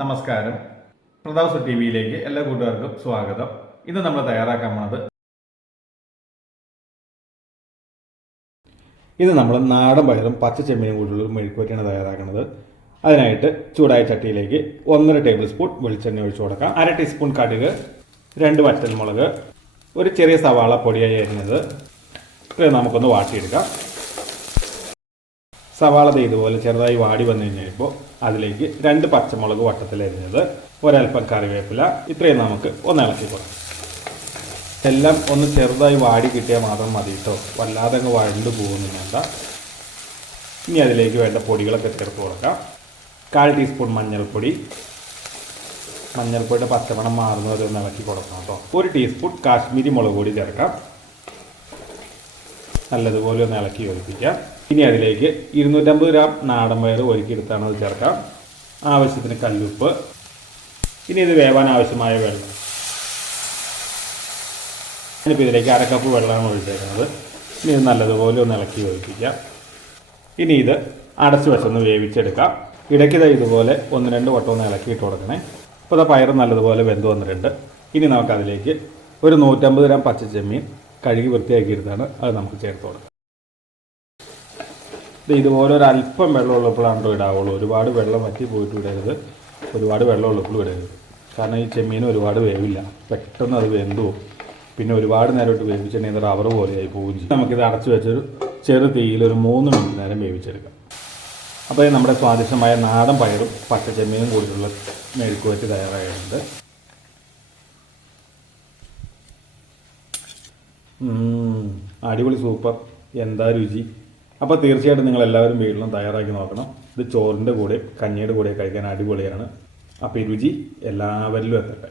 നമസ്കാരം. പ്രതാപ് ടി വിയിലേക്ക് എല്ലാ കൂട്ടുകാർക്കും സ്വാഗതം. ഇന്ന് നമ്മൾ തയ്യാറാക്കാൻ പോണത് ഇത് നമ്മൾ നാടൻ പയറും പച്ച ചെമ്മീനും കൂടിയുള്ള മെഴുക്കുവറ്റിയാണ് തയ്യാറാക്കുന്നത്. അതിനായിട്ട് ചൂടായ ചട്ടിയിലേക്ക് ഒന്നര ടേബിൾ സ്പൂൺ വെളിച്ചെണ്ണ ഒഴിച്ചു കൊടുക്കാം. അര ടീസ്പൂൺ കടുക് രണ്ട് വറ്റൽമുളക് ഒരു ചെറിയ സവാള പൊടിയായി അരിഞ്ഞത്. ഇത് നമുക്കൊന്ന് വാട്ടിയെടുക്കാം. സവാള ഇതുപോലെ ചെറുതായി വാടി വന്നു കഴിഞ്ഞപ്പോൾ അതിലേക്ക് രണ്ട് പച്ചമുളക് വട്ടത്തിൽ അരിഞ്ഞത് ഒരൽപ്പം കറിവേപ്പില. ഇത്രയും നമുക്ക് ഒന്ന് ഇളക്കി കൊടുക്കാം. എല്ലാം ഒന്ന് ചെറുതായി വാടി കിട്ടിയാൽ മാത്രം മതി കേട്ടോ വല്ലാതെ അങ്ങ് വഴണ്ടു പോകുന്നില്ല ഇനി അതിലേക്ക് വേണ്ട പൊടികളൊക്കെ ചേർത്ത് കൊടുക്കാം. കാൽ ടീസ്പൂൺ മഞ്ഞൾപ്പൊടി. മഞ്ഞൾപ്പൊടിയുടെ പച്ചമണം മാറുന്നത് ഒന്ന് ഇളക്കി കൊടുക്കണം കേട്ടോ ഒരു ടീസ്പൂൺ കാശ്മീരി മുളക് പൊടി ചേർക്കാം. നല്ലതുപോലെ ഒന്ന് ഇളക്കി യോജിപ്പിക്കാം ഇനി അതിലേക്ക് ഇരുന്നൂറ്റമ്പത് ഗ്രാം നാടൻ പയർ ഒരുക്കിയെടുത്താണ് അത് ചേർക്കാം. ആവശ്യത്തിന് കല്ലുപ്പ്. ഇനി ഇത് വേവാൻ ആവശ്യമായ വെള്ളം. ഇനിയിപ്പോൾ ഇതിലേക്ക് അരക്കപ്പ് വെള്ളമാണ് ഒഴിച്ചേക്കുന്നത്. ഇനി ഇത് നല്ലതുപോലെ ഒന്ന് ഇളക്കി യോജിപ്പിക്കാം ഇനി ഇത് അടച്ചു വെച്ചൊന്ന് വേവിച്ചെടുക്കാം. ഇടയ്ക്ക് ഇതുപോലെ ഒന്ന് രണ്ട് വട്ടം ഒന്ന് ഇളക്കിയിട്ട് കൊടുക്കണേ. അപ്പോൾ അത് പയർ നല്ലതുപോലെ വെന്ത് വന്നിട്ടുണ്ട്. ഇനി നമുക്കതിലേക്ക് ഒരു നൂറ്റമ്പത് ഗ്രാം പച്ച ചെമ്മീൻ കഴുകി വൃത്തിയാക്കിയെടുത്താണ് അത് നമുക്ക് ചേർത്ത് കൊടുക്കാം. ഇത് ഇതുപോലെ ഒരു അല്പം വെള്ളം ഉള്ളപ്പോഴാണ് ഇടാവുള്ളൂ. ഒരുപാട് വെള്ളം വറ്റി പോയിട്ട് ഇടരുത്. ഒരുപാട് വെള്ളം ഉള്ളപ്പോൾ ഇടരുത്. കാരണം ഈ ചെമ്മീൻ ഒരുപാട് വേവില്ല. പെട്ടെന്ന് അത് വെന്തു പിന്നെ ഒരുപാട് നേരമായിട്ട് വേവിച്ചിട്ടുണ്ടെങ്കിൽ റബ്ബർ പോലെയായി പോകും ചെയ്യും. നമുക്കിത് അടച്ചു വെച്ചൊരു ചെറു തീയിൽ ഒരു മൂന്ന് മിനിറ്റ് നേരം വേവിച്ചെടുക്കാം. അപ്പോൾ നമ്മുടെ സ്വാദിഷ്ടമായ നാടൻ പയറും പച്ച ചെമ്മീനും കൂടിയുള്ള മെഴുക്കുവറ്റ് തയ്യാറായിട്ടുണ്ട്. അടിപൊളി സൂപ്പർ. എന്താ രുചി? അപ്പോൾ തീർച്ചയായിട്ടും നിങ്ങൾ എല്ലാവരും വീട്ടിലും തയ്യാറാക്കി നോക്കണം. ഇത് ചോറിന്റെ കൂടെ കഞ്ഞിയുടെ കൂടെ കഴിക്കാൻ അടിപൊളിയാണ്. അപ്പോൾ രുചി എല്ലാവരിലും എത്തട്ടെ.